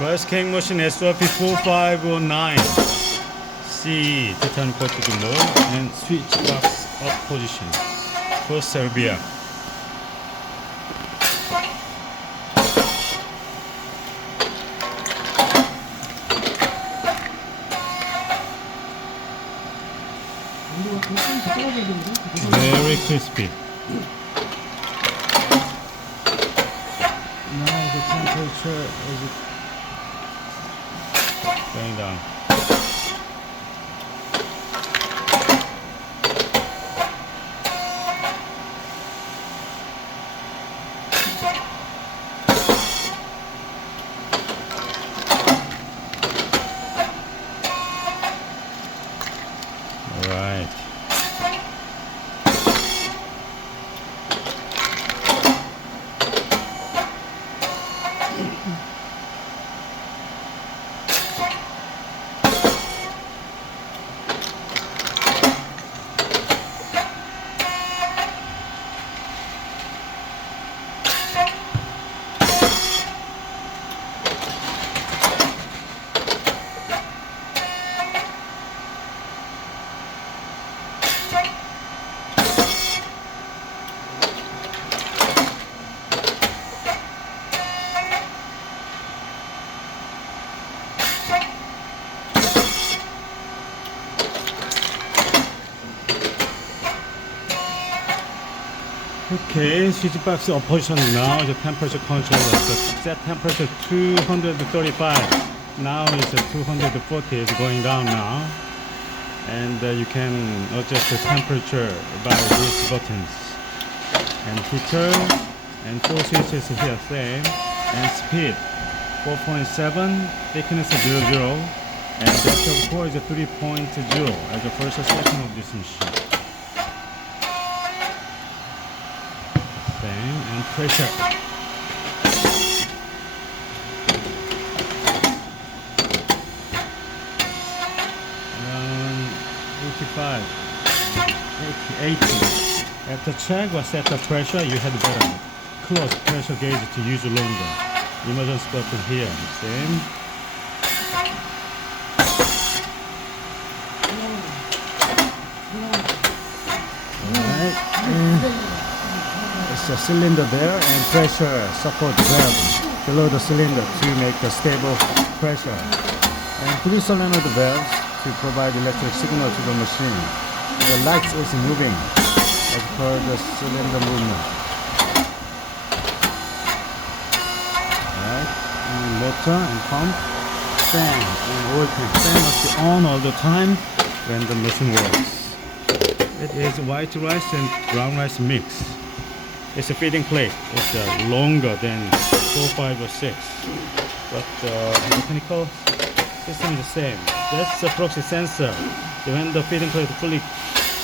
Rice cake machine SYP4509 C titanium coated mold and switch box up position for Serbia. Very crispy. Now the temperature is going down. All right. Okay, switch box opposition now. The temperature control is set temperature 235. Now it's 240. It's going down now, and you can adjust the temperature by these buttons. And heater and 4 switches here same, and speed 4.7, thickness 0.0, and depth of core is 3.0 as the first setting of this machine. And pressure. Around 85, 80. After check or set the pressure, you had better close pressure gauge to use longer. Emergency button here, same. Alright. It's a cylinder there and pressure support valve below the cylinder to make a stable pressure, and 3 solenoid valves to provide electric signal to the machine. The light is moving as per the cylinder movement. Right. And motor and pump, fan and oil tank. Fan must be on all the time when the machine works. It is white rice and brown rice mix. It's a feeding plate. It's longer than 4, 5, or 6, but the mechanical system is the same. That's the proxy sensor. When the feeding plate is fully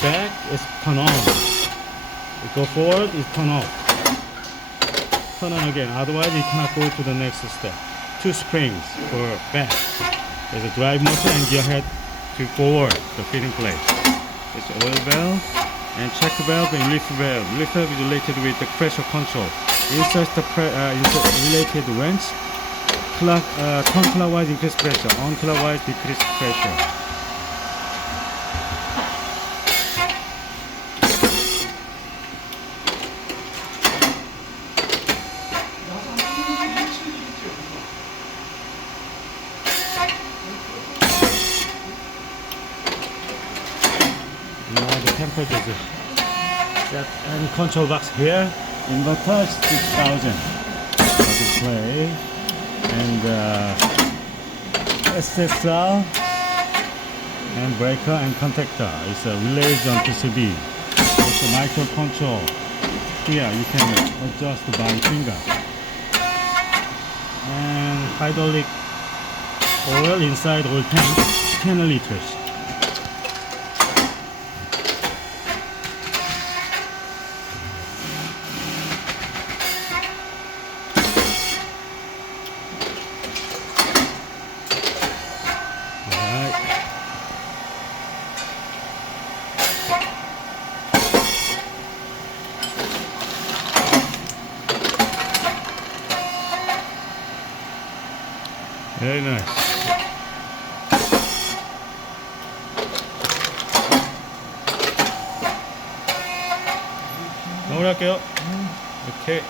back, it's turned on. You go forward, it's turned off. Turn on again. Otherwise, you cannot go to the next step. 2 springs for back. There's a drive motor and gear head to forward the feeding plate. It's oil valve and check valve and lift valve. Lift valve is related with the pressure control. Insert the related wrench. Turn clockwise, increase pressure. On clockwise, decrease pressure. Now the temperature is set and control box here. Inverter 6000 display and SSR and breaker and contactor. It's a relays on PCB. It's a microcontrol. Here you can adjust by finger. And hydraulic oil inside oil tank 10 liters. Very nice. 마무리할게요. 오케이.